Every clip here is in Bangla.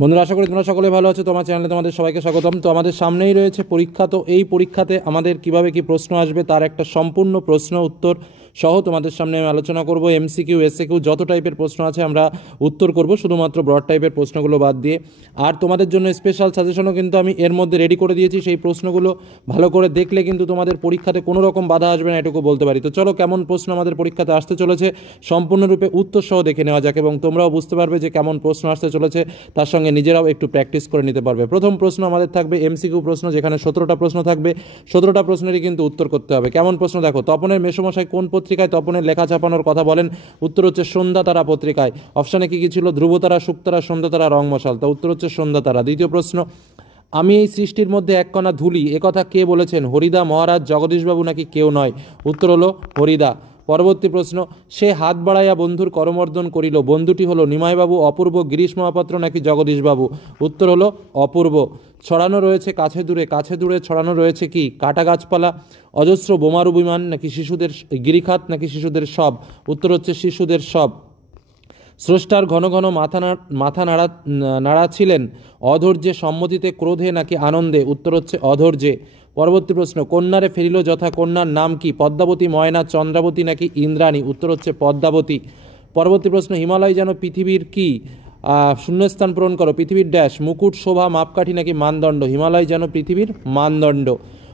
বন্ধুরা, আশা করি তোমরা সকলে ভালো আছো। তোমার চ্যানেলে তোমাদের সবাইকে স্বাগতম। তো আমাদের সামনেই রয়েছে পরীক্ষা। তো এই পরীক্ষাতে আমাদের কিভাবে কি প্রশ্ন আসবে তার একটা সম্পূর্ণ প্রশ্ন উত্তর সহ তোমাদের সামনে আমি আলোচনা করব। এমসিকিউ, এসএকিউ যত টাইপের প্রশ্ন আছে আমরা উত্তর করব, শুধুমাত্র ব্রড টাইপের প্রশ্নগুলো বাদ দিয়ে। আর তোমাদের জন্য স্পেশাল সাজেশনও কিন্তু আমি এর মধ্যে রেডি করে দিয়েছি। সেই প্রশ্নগুলো ভালো করে দেখলে কিন্তু তোমাদের পরীক্ষাতে কোনো রকম বাধা আসবে না, এটুকু বলতে পারি। তো চলো, কেমন প্রশ্ন আমাদের পরীক্ষাতে আসতে চলেছে সম্পূর্ণরূপে উত্তর সহ দেখে নেওয়া যাক, এবং তোমরাও বুঝতে পারবে যে কেমন প্রশ্ন আসতে চলেছে, তার সঙ্গে নিজেরাও একটু প্র্যাকটিস করে নিতে পারবে। প্রথম প্রশ্ন আমাদের থাকবে এমসিকিউ প্রশ্ন, যেখানে 17টা প্রশ্ন থাকবে। 17টা প্রশ্নেরই কিন্তু উত্তর করতে হবে। কেমন প্রশ্ন দেখো, তপনের মেসোমশাই কোন পত্রিকায় তপনের লেখা ছাপানোর কথা বলেন? উত্তর হচ্ছে সন্ধ্যা তারা পত্রিকায়। অপশানে কি কি ছিল? ধ্রুবতারা, শুকতারা, সন্ধ্যা তারা, রংমশাল। তা উত্তর হচ্ছে সন্ধ্যা তারা। দ্বিতীয় প্রশ্ন, আমি এই সৃষ্টির মধ্যে এক কণা ধুলি, একথা কে বলেছেন? হরিদা, মহারাজ, জগদীশবাবু নাকি কেউ নয়? উত্তর হলো হরিদা। পরবর্তী প্রশ্ন, সে হাত বাড়াইয়া বন্ধুর করমর্দন করিল, বন্ধুটি হলো নিমাইবাবু, অপূর্ব, গিরিশ মহাপাত্র নাকি জগদীশবাবু? উত্তর হলো অপূর্ব। ছড়ানো রয়েছে কাছে দূরে, কাছে দূরে ছড়ানো রয়েছে কি? কাটা গাছপালা, অজস্র বোমারু বিমান নাকি শিশুদের গিরিখাত নাকি শিশুদের সব? উত্তর হচ্ছে শিশুদের সব। স্রষ্টার ঘন ঘন মাথা নাড়াচ্ছিলেন, অধৈর্যে, সম্মতিতে, ক্রোধে নাকি আনন্দে? উত্তর হচ্ছে অধৈর্যে। পরবর্তী প্রশ্ন, কন্যারে ফেরিল যথা, কন্যার নাম কি? পদ্মাবতী, ময়না, চন্দ্রাবতী নাকি ইন্দ্রাণী? উত্তর হচ্ছে পদ্মাবতী। পরবর্তী প্রশ্ন, হিমালয় যেন পৃথিবীর কি? শূন্যস্থান পূরণ করো। পৃথিবীর ড্যাশ, মুকুট, শোভা, মাপকাঠি নাকি মানদণ্ড? হিমালয় যেন পৃথিবীর মানদণ্ড।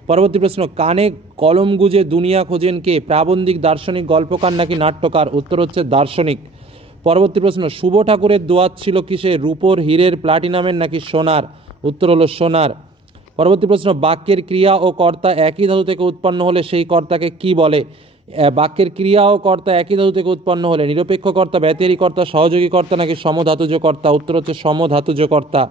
পরবর্তী প্রশ্ন, কানে কলম গুজে দুনিয়া খোঁজেন কে? প্রাবন্ধিক, দার্শনিক, গল্পকার নাকি নাট্যকার? উত্তর হচ্ছে দার্শনিক। পরবর্তী প্রশ্ন, শুভ ঠাকুরের দোয়াত ছিল কিসের? রূপোর, হীরের, প্লাটিনামের নাকি সোনার? উত্তর হলো সোনার। পরবর্তী প্রশ্ন, বাক্যের ক্রিয়া ও কর্তা একই ধাতু থেকে উৎপন্ন হলে সেই কর্তাকে কি বলে? বাক্যের ক্রিয়া ও কর্তা একই ধাতু থেকে উৎপন্ন হলে নিরপেক্ষ কর্তা, ব্যতিহারী কর্তা, সহযোগী কর্তা নাকি সমধাতুজ কর্তা? উত্তর হচ্ছে সমধাতুজ কর্তা।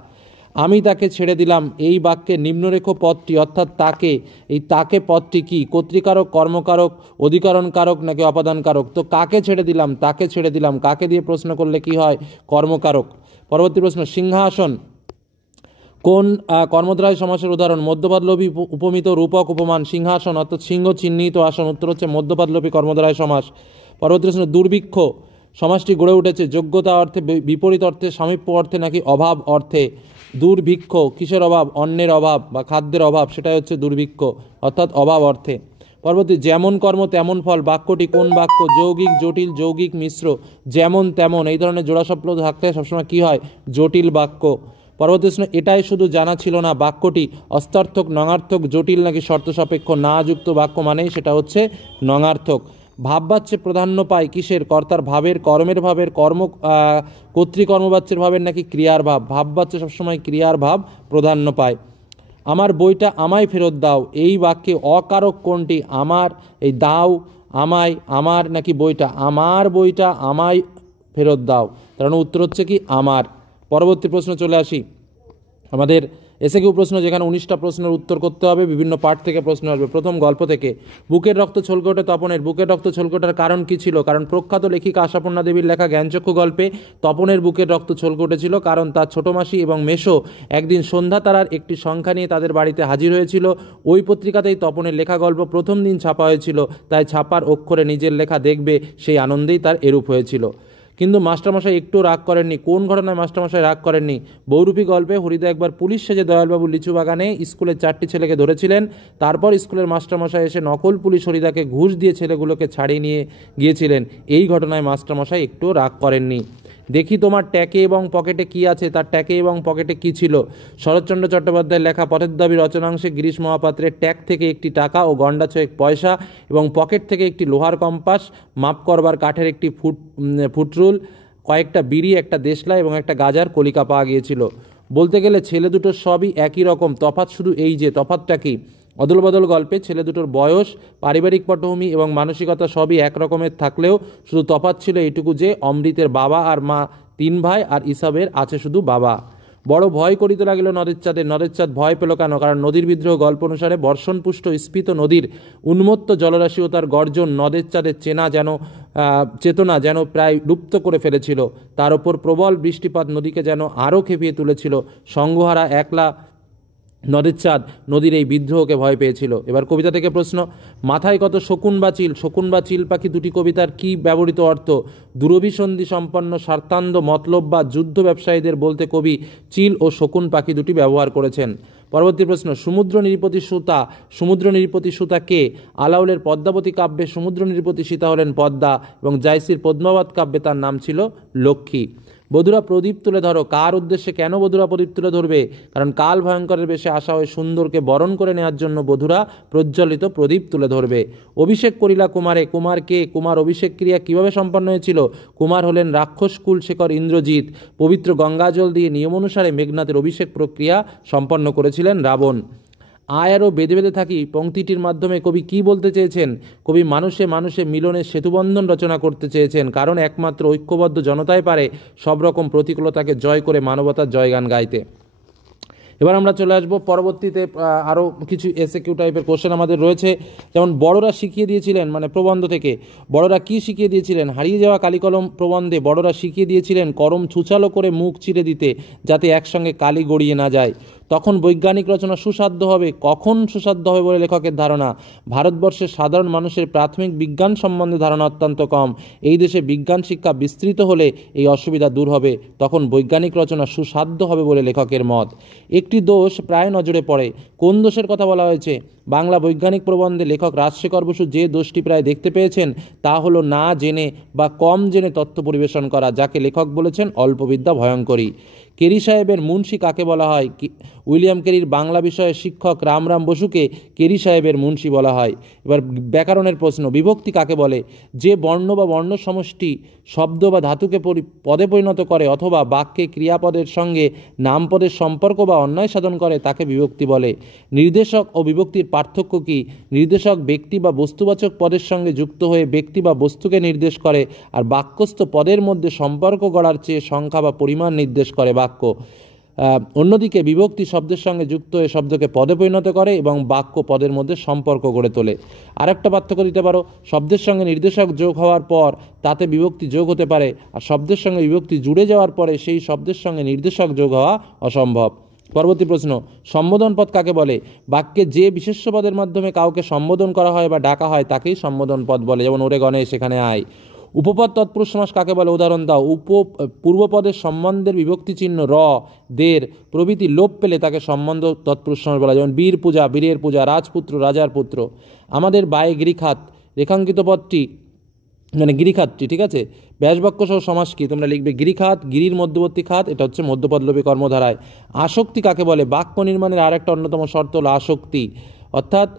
আমি তাকে ছেড়ে দিলাম, এই বাক্যে নিম্নরেখ পদটি, অর্থাৎ তাকে, এই তাকে পদটি কি? কর্তৃকারক, কর্মকারক, অধিকরণকারক নাকি অপাদানকারক? তো কাকে ছেড়ে দিলাম, তাকে ছেড়ে দিলাম, কাকে দিয়ে প্রশ্ন করলে কি হয়? কর্মকারক। পরবর্তী প্রশ্ন, সিংহাসন কোন কর্মদ্বায় সমাসের উদাহরণ? মধ্যপদলোপী, উপমিত, রূপক, উপমান। সিংহাসন অর্থাৎ সিংহ চিহ্নিত আসন। উত্তর হচ্ছে মধ্যপদলোপী কর্মদ্বায় সমাস। পরবর্তী প্রশ্ন, দুর্ভিক্ষ সমাসটি গড়ে উঠেছে যোগ্যতা অর্থে, বিপরীত অর্থে, সামীপ্য অর্থে নাকি অভাব অর্থে? দুর্ভিক্ষ কিসের অভাব? অন্নের অভাব বা খাদ্যের অভাব, সেটাই হচ্ছে দুর্ভিক্ষ, অর্থাৎ অভাব অর্থে। পরবর্তী, যেমন কর্ম তেমন ফল বাক্যটি কোন বাক্য? যৌগিক, জটিল, যৌগিক, মিশ্র। যেমন তেমন এই ধরনের জোড়া শব্দ থাকলে সবসময় কি হয়? জটিল বাক্য। পরবর্তী প্রশ্ন, এটাই শুধু জানা ছিল না বাক্যটি অস্তার্থক, নঙার্থক, জটিল নাকি শর্ত সাপেক্ষ? না যুক্ত বাক্য মানেই সেটা হচ্ছে নঙার্থক। ভাববাচ্যে প্রাধান্য পায় কিসের? কর্তার ভাবের, কর্মের ভাবের, কর্তৃকর্মবাচ্যের ভাবের নাকি ক্রিয়ার ভাব? ভাববাচ্যে সবসময় ক্রিয়ার ভাব প্রাধান্য পায়। আমার বইটা আমায় ফেরত দাও, এই বাক্যে অকারক কোনটি? আমার, এই দাও, আমায়, আমার নাকি বইটা? আমার বইটা আমায় ফেরত দাও, কারণ উত্তর হচ্ছে কি? আমার। পরবর্তী প্রশ্ন চলে আসি আমাদের এসএকিউ প্রশ্ন, যেখানে 19টা প্রশ্নের উত্তর করতে হবে। বিভিন্ন পার্ট থেকে প্রশ্ন আসবে। প্রথম, গল্প থেকে। বুকের রক্ত ছলকে ওঠে তপনের, বুকের রক্ত ছলকে ওঠার কারণ কি ছিল? কারণ প্রখ্যাত লেখিকা আশাপূর্ণা দেবীর লেখা জ্ঞানচক্ষু গল্পে তপনের বুকের রক্ত ছলকে উঠেছিল, কারণ তার ছোট মাসি এবং মেশো একদিন সন্ধ্যা তারার একটি সংখ্যা নিয়ে তাদের বাড়িতে হাজির হয়েছিল। ওই পত্রিকাতেই তপনের লেখা গল্প প্রথম দিন ছাপা হয়েছিল, তাই ছাপার অক্ষরে নিজের লেখা দেখবে, সেই আনন্দেই তার এরূপ হয়েছিল। কিন্তু মাস্টারমশাই একটু রাগ করেননি। কোন ঘটনায় মাস্টারমশাই রাগ করেননি? বহুরূপী গল্পে হরিদা একবার পুলিশ সেজে দয়ালবাবু লিচু বাগানে স্কুলের 4টি ছেলেকে ধরেছিলেন। তারপর স্কুলের মাস্টারমশাই এসে নকল পুলিশ হরিদাকে ঘুষ দিয়ে ছেলেগুলোকে ছাড়িয়ে নিয়ে গিয়েছিলেন। এই ঘটনায় মাস্টারমশাই একটু রাগ করেননি। দেখি তোমার ট্যাকে এবং পকেটে কি আছে? তার ট্যাকে এবং পকেটে কি ছিল? শরৎচন্দ্র চট্টোপাধ্যায়ের লেখা পথের দাবী রচনাংশে গিরিশ মহাপাত্রের ট্যাগ থেকে একটি টাকা ও গন্ডা ছয়েক পয়সা এবং পকেট থেকে একটি লোহার কম্পাস, মাপ করবার কাঠের একটি ফুটরুল, কয়েকটা বিড়ি, একটা দেশলা এবং একটা গাজার কলিকা পাওয়া গিয়েছিল। বলতে গেলে ছেলে দুটোর সবই একই রকম, তফাৎ শুধু এই যে, তফাৎটা কি? অদল বদল গল্পে ছেলে দুটোর বয়স, পারিবারিক পটভূমি এবং মানসিকতা সবই এক রকমের থাকলেও শুধু তফাৎ ছিল এইটুকু যে অমৃতের বাবা আর মা 3 ভাই, আর ইসাবের আছে শুধু বাবা। বড় ভয় করিতে লাগিল নদের চাঁদে, নদের চাঁদ ভয় পেল কেন? কারণ নদীর বিদ্রোহ গল্প অনুসারে বর্ষণপুষ্ট স্ফীত নদীর উন্মত্ত জলরাশি ও তার গর্জন নদের চাঁদের চেতনা যেন প্রায় লুপ্ত করে ফেলেছিল। তার ওপর প্রবল বৃষ্টিপাত নদীকে যেন আরও খেপিয়ে তুলেছিল। সঙ্গহারা একলা নদের চাঁদ নদীর এই বিদ্রোহকে ভয় পেয়েছিল। এবার কবিতা থেকে প্রশ্ন, মাথায় কত শকুন বা চিল, শকুন বা চিল পাখি দুটি কবিতার কি ব্যবহৃত অর্থ? দূরভিসন্ধি সম্পন্ন স্বার্থান্ধ মতলব বা যুদ্ধ ব্যবসায়ীদের বলতে কবি চিল ও শকুন পাখি দুটি ব্যবহার করেছেন। পরবর্তী প্রশ্ন, সমুদ্র নিরীপতি সুতা, সমুদ্র নিরীপতি সুতা কে? আলাউলের পদ্মাবতী কাব্যে সমুদ্র নিরীপতি সীতা হলেন পদ্মা এবং জায়সির পদ্মাবত কাব্যে তার নাম ছিল লক্ষ্মী। বধুরা প্রদীপ তুলে ধরো, কার উদ্দেশ্যে কেন বধুরা প্রদীপ তুলে ধরবে? কারণ কাল ভয়ঙ্করের বেশে আসা হয়ে সুন্দরকে বরণ করে নেওয়ার জন্য বধুরা প্রজ্বলিত প্রদীপ তুলে ধরবে। অভিষেক করিলা কুমারে, কুমার কে? কুমার অভিষেক ক্রিয়া কিভাবে সম্পন্ন হয়েছিল? কুমার হলেন রাক্ষস কুলশেখর ইন্দ্রজিৎ। পবিত্র গঙ্গাজল দিয়ে নিয়ম অনুসারে মেঘনাথের অভিষেক প্রক্রিয়া সম্পন্ন করেছিলেন রাবণ। আয় আরও বেঁধে বেঁধে থাকি পংক্তিটির মাধ্যমে কবি কি বলতে চেয়েছেন? কবি মানুষে মানুষে মিলনের সেতুবন্ধন রচনা করতে চেয়েছেন, কারণ একমাত্র ঐক্যবদ্ধ জনতাই পারে সব রকম প্রতিকূলতাকে জয় করে মানবতার জয়গান গাইতে। এবার আমরা চলে আসবো পরবর্তীতে আরও কিছু এসএকিউ টাইপের কোশ্চেন আমাদের রয়েছে। যেমন বড়রা শিখিয়ে দিয়েছিলেন, মানে প্রবন্ধ থেকে বড়রা কি শিখিয়ে দিয়েছিলেন? হারিয়ে যাওয়া কালিকলম প্রবন্ধে বড়রা শিখিয়ে দিয়েছিলেন করম ছুচালো করে মুখ চিরে দিতে, যাতে একসঙ্গে কালি গড়িয়ে না যায়। তখন বৈজ্ঞানিক রচনা সুসাধ্য হবে। কখন সুসাধ্য হবে বলে লেখকের ধারণা? ভারতবর্ষের সাধারণ মানুষের প্রাথমিক বিজ্ঞান সম্বন্ধে ধারণা অত্যন্ত কম। এই দেশে বিজ্ঞান শিক্ষা বিস্তৃত হলে এই অসুবিধা দূর হবে। তখন বৈজ্ঞানিক রচনা সুসাধ্য হবে বলে লেখকের মত। একটি দোষ প্রায় নজরে পড়ে। কোন দোষের কথা বলা হয়েছে? বাংলা বৈজ্ঞানিক প্রবন্ধে লেখক রাজশেখর বসু যে দোষটি প্রায় দেখতে পেয়েছেন তা হলো না জেনে বা কম জেনে তথ্য পরিবেশন করা, যাকে লেখক বলেছেন অল্পবিদ্যা ভয়ঙ্করী। কেরি সাহেবের মুন্সি কাকে বলা হয়? উইলিয়াম কেরির বাংলা বিষয়ের শিক্ষক রামরাম বসুকে কেরি সাহেবের মুন্সি বলা হয়। এবার ব্যাকরণের প্রশ্ন, বিভক্তি কাকে বলে? যে বর্ণ বা বর্ণ সমষ্টি শব্দ বা ধাতুকে পদে পরিণত করে অথবা বাক্যে ক্রিয়াপদের সঙ্গে নামপদের সম্পর্ক বা অন্যায় সাধন করে তাকে বিভক্তি বলে। নির্দেশক ও বিভক্তির পার্থক্য কি? নির্দেশক ব্যক্তি বা বস্তুবাচক পদের সঙ্গে যুক্ত হয়ে ব্যক্তি বা বস্তুকে নির্দেশ করে, আর বাক্যস্থ পদের মধ্যে সম্পর্ক গড়ার চেয়ে সংখ্যা বা পরিমাণ নির্দেশ করে বাক্য। অন্যদিকে বিভক্তি শব্দের সঙ্গে যুক্ত হয়ে শব্দকে পদে পরিণত করে এবং বাক্য পদের মধ্যে সম্পর্ক গড়ে তোলে। আরেকটা পার্থক্য দিতে পারো, শব্দের সঙ্গে নির্দেশক যোগ হওয়ার পর তাতে বিভক্তি যোগ হতে পারে, আর শব্দের সঙ্গে বিভক্তি জুড়ে যাওয়ার পরে সেই শব্দের সঙ্গে নির্দেশক যোগ হওয়া অসম্ভব। পরবর্তী প্রশ্ন, সম্বোধন পদ কাকে বলে? বাক্যে যে বিশেষ্য পদের মাধ্যমে কাউকে সম্বোধন করা হয় বা ডাকা হয় তাকেই সম্বোধন পদ বলে, যেমন ওরে গণেশ সেখানে আয়। উপপদ তৎপুরুষ সমাস কাকে বলে? উদাহরণ দাও। পূর্বপদের সম্বন্ধের বিভক্তি চিহ্ন র, দের প্রভৃতি লোপ পেলে তাকে সম্বন্ধ তৎপুরুষ সমাস বলা, যেমন বীর পূজা বীরের পূজা, রাজপুত্র রাজার পুত্র। আমাদের বায়ে গিরিখাত রেখাঙ্কিত পদটি মানে গিরিখাতটি, ঠিক আছে। ব্যাসবাক্য সহ সমাস কি? তোমরা লিখবে গিরিখাত, গিরির মধ্যবর্তী খাত, এটা হচ্ছে মধ্যপদলোপী কর্মধারায়। আসক্তি কাকে বলে? বাক্য নির্মাণের আর একটা অন্যতম শর্ত হলো আসক্তি, অর্থাৎ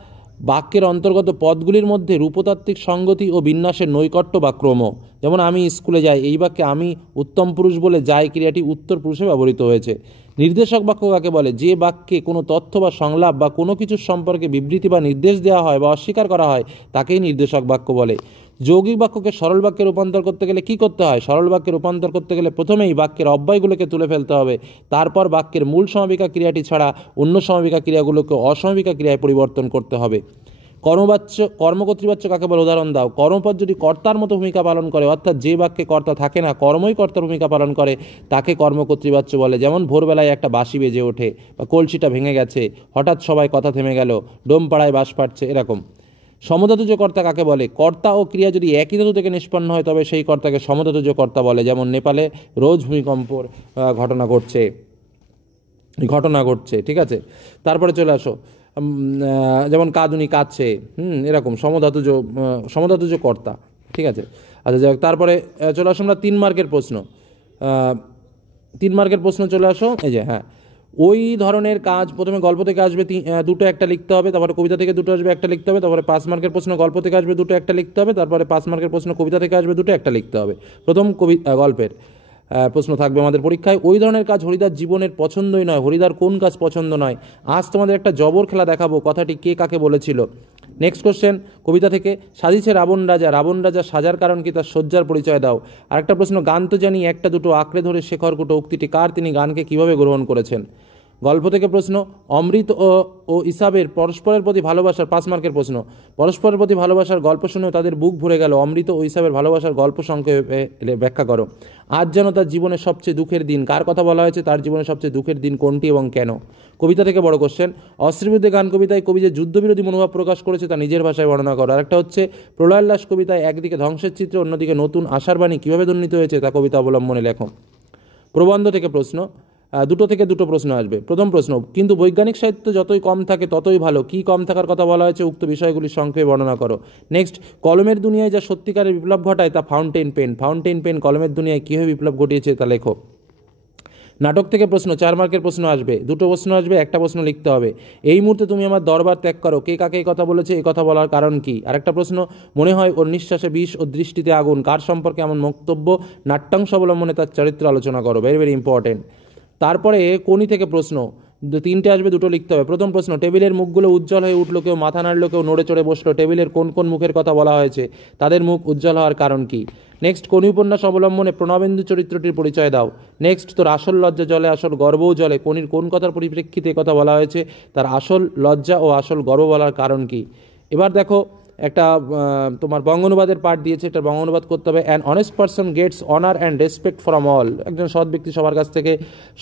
বাক্যের অন্তর্গত পদগুলির মধ্যে রূপতাত্ত্বিক সঙ্গতি ও বিন্যাসের নৈকট্য বা ক্রম। যেমন আমি স্কুলে যাই, এই বাক্যে আমি উত্তম পুরুষ বলে যাই ক্রিয়াটি উত্তর পুরুষে ব্যবহৃত হয়েছে। নির্দেশক বাক্য কাকে বলে? যে বাক্যে কোনো তথ্য বা সংলাপ বা কোনো কিছুর সম্পর্কে বিবৃতি বা নির্দেশ দেওয়া হয় বা অস্বীকার করা হয় তাকেই নির্দেশক বাক্য বলে। যৌগিক বাক্যকে সরল বাক্যে রূপান্তর করতে গেলে কি করতে হয়? সরল বাক্যে রূপান্তর করতে গেলে প্রথমেই বাক্যের অব্যয়গুলোকে তুলে ফেলতে হবে, তারপর বাক্যের মূল সমাপিকা ক্রিয়াটি ছাড়া অন্য সমাপিকা ক্রিয়াগুলোকে অসমাপিকা ক্রিয়ায় পরিবর্তন করতে হবে। কর্মবাচ্য কর্মকর্তৃবাচ্য কাকে বলে? উদাহরণ দাও। কর্মপদ যদি কর্তার মতো ভূমিকা পালন করে, অর্থাৎ যে বাক্যে কর্তা থাকে না কর্মই কর্তার ভূমিকা পালন করে, তাকে কর্মকর্তৃবাচ্য বলে। যেমন ভোরবেলায় একটা বাঁশি বেজে ওঠে, বা কলসিটা ভেঙে গেছে, হঠাৎ সবাই কথা থেমে গেল, ডোমপাড়ায় বাস পাড়ছে, এরকম। সমধাতুজ কর্তা কাকে বলে? কর্তা ও ক্রিয়া যদি একই ধাতু থেকে নিষ্পন্ন হয় তবে সেই কর্তাকে সমধাতুজ কর্তা বলে। যেমন নেপালে রোজ ভূমিকম্পর ঘটনা ঘটছে, ঠিক আছে। তারপরে চলে আসো, যেমন কাঁদুনি কাঁদছে, এরকম সমধাতুজ কর্তা, ঠিক আছে। আচ্ছা যাই হোক, তারপরে চলে আসো আমরা 3 মার্কের প্রশ্ন। 3 মার্কের প্রশ্ন চলে আসো, এই যে হ্যাঁ, ওই ধরনের কাজ প্রথমে গল্প থেকে আসবে দুটো একটা লিখতে হবে, তারপরে কবিতা থেকে দুটো আসবে একটা লিখতে হবে, তারপরে 5 মার্কের প্রশ্ন গল্প থেকে আসবে দুটো একটা লিখতে হবে, তারপরে 5 মার্কের প্রশ্ন কবিতা থেকে আসবে দুটো একটা লিখতে হবে। প্রথম গল্পের প্রশ্ন থাকবে আমাদের পরীক্ষায়, ওই ধরনের কাজ হরিদার জীবনের পছন্দই নয়। হরিদার কোন কাজ পছন্দ নয়? আজ তোমাদের একটা জবর খেলা দেখাবো, কথাটি কে কাকে বলেছিল? নেক্সট কোশ্চেন কবিতা থেকে, সাজিছে রাবণ রাজা সাজার কারণ কি তার শয্যার পরিচয় দাও। আরেকটা প্রশ্ন, গান তো জানি একটা দুটো আঁকড়ে ধরে শেখর কুটো, উক্তিটি কার? তিনি গানকে কিভাবে গ্রহণ করেছেন? গল্প থেকে প্রশ্ন, অমৃত ও ইসাবের পরস্পরের প্রতি ভালোবাসার 5 মার্কের প্রশ্ন। পরস্পরের প্রতি ভালোবাসার গল্প শুনেও তাদের বুক ভরে গেল, অমৃত ও ইসাবের ভালোবাসার গল্প সংক্ষেপে ব্যাখ্যা করো। আজ যেন তার জীবনের সবচেয়ে দুঃখের দিন, কার কথা বলা হয়েছে, তার জীবনের সবচেয়ে দুঃখের দিন কোনটি এবং কেন? কবিতা থেকে বড় কোশ্চেন, অশ্রীবিরুদ্ধে গান কবিতায় কবি যে যুদ্ধবিরোধী মনোভাব প্রকাশ করেছে তা নিজের ভাষায় বর্ণনা করো। আরেকটা হচ্ছে প্রলয়োল্লাস কবিতায় একদিকে ধ্বংসের চিত্র, অন্যদিকে নতুন আশার বাণী কীভাবে ধ্বনিত হয়েছে তা কবিতা অবলম্বনে লেখো। প্রবন্ধ থেকে প্রশ্ন, দুটো থেকে দুটো প্রশ্ন আসবে। প্রথম প্রশ্ন, কিন্তু বৈজ্ঞানিক সাহিত্য যতই কম থাকে ততই ভালো, কি কম থাকার কথা বলা হয়েছে, উক্ত বিষয়গুলি সংক্ষেপে বর্ণনা করো। নেক্সট, কলমের দুনিয়ায় যা সত্যিকারের বিপ্লব ঘটায় তা ফাউন্টেন পেন। ফাউন্টেন পেন কলমের দুনিয়ায় কীভাবে বিপ্লব ঘটিয়েছে তা লেখো। নাটক থেকে প্রশ্ন, 4 মার্কের প্রশ্ন আসবে, দুটো প্রশ্ন আসবে, একটা প্রশ্ন লিখতে হবে। এই মুহূর্তে তুমি আমার দরবার ত্যাগ করো, কে কাকে এই কথা বলেছে, এই কথা বলার কারণ কি? আরেকটা প্রশ্ন, মনে হয় ওর নিঃশ্বাসে বিষ ও দৃষ্টিতে আগুন, কার সম্পর্কে এমন বক্তব্য, নাট্যাংশ অবলম্বনে তার চরিত্র আলোচনা করো। Very very important. তারপরে কোনি থেকে প্রশ্ন, 3টে আসবে, দুটো লিখতে হবে। প্রথম প্রশ্ন, টেবিলের মুখগুলো উজ্জ্বল হয়ে উঠলো, কেউ মাথা নাড়লো, কেউ নড়ে চড়ে বসলো, টেবিলের কোন কোন মুখের কথা বলা হয়েছে, তাদের মুখ উজ্জ্বল হওয়ার কারণ কি? নেক্সট, কোনি উপন্যাস অবলম্বনে প্রণবেন্দু চরিত্রটির পরিচয় দাও। নেক্সট, তোর আসল লজ্জা জলে আসল গর্বও জলে, কোনির কোন কথার পরিপ্রেক্ষিতে কথা বলা হয়েছে, তার আসল লজ্জা ও আসল গর্ব বলার কারণ কি? এবার দেখো একটা তোমার বঙ্গানুবাদের পার্ট দিয়েছে, এটা বঙ্গানুবাদ করতে হবে। An honest person gets honour and respect from all, একজন সৎ ব্যক্তি সবার কাছ থেকে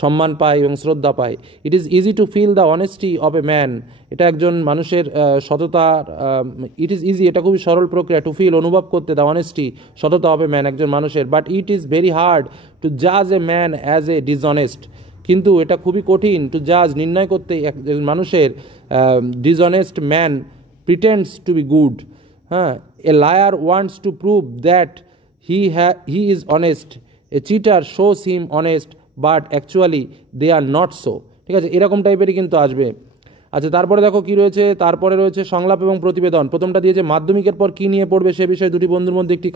সম্মান পায় এবং শ্রদ্ধা পায়। It is easy to feel the honesty of a man, এটা একজন মানুষের সততার, ইট ইজ ইজি, এটা খুবই সরল প্রক্রিয়া, টু ফিল অনুভব করতে, দ্য অনেস্টি সততা অফ এ ম্যান একজন মানুষের। But it is very hard to জাজ a man as a dishonest, কিন্তু এটা খুবই কঠিন টু জাজ নির্ণয় করতে একজন মানুষের dishonest man pretends to be good. A liar wants to prove that he is honest. A cheater shows him honest, but actually they are not so. ঠিক আছে, এরকম টাইপেরই কিন্তু আসবে। আচ্ছা, তারপরে দেখো কি রয়েছে, তারপরে রয়েছে সংলাপ এবং প্রতিবেদন। প্রথমটা দিয়েছে মাধ্যমিকের পর কি নিয়ে পড়বে সে বিষয়ে দুটি বন্ধুর মধ্যে একটি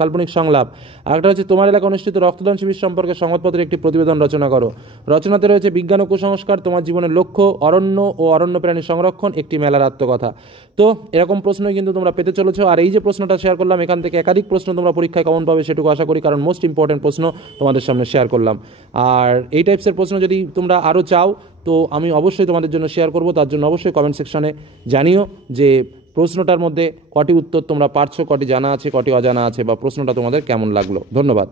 কাল্পনিক সংলাপ। আরেকটা হচ্ছে তোমার এলাকা অনুষ্ঠিত রক্তদান শিবির সম্পর্কে সংবাদপত্রে একটি প্রতিবেদন রচনা করো। রচনাতে রয়েছে বিজ্ঞান ও কুসংস্কার, তোমার জীবনের লক্ষ্য, অরণ্য ও অরণ্য প্রাণী সংরক্ষণ, একটি মেলার আত্মকথা। তো এরকম প্রশ্নই কিন্তু তোমরা পেতে চলেছো। আর এই যে প্রশ্নটা শেয়ার করলাম, এখান থেকে একাধিক প্রশ্ন তোমরা পরীক্ষায় কমন পাবে সেটুকু আশা করি, কারণ মোস্ট ইম্পর্টেন্ট প্রশ্ন তোমাদের সামনে শেয়ার করলাম। আর এই টাইপসের প্রশ্ন যদি তোমরা আরও চাও তো আমি অবশ্যই তোমাদের জন্য শেয়ার করব। তার জন্য অবশ্যই কমেন্ট সেকশনে জানিও যে প্রশ্নটার মধ্যে কটি উত্তর তোমরা পারছো, কটি জানা আছে, কটি অজানা আছে, বা প্রশ্নটা তোমাদের কেমন লাগলো। ধন্যবাদ।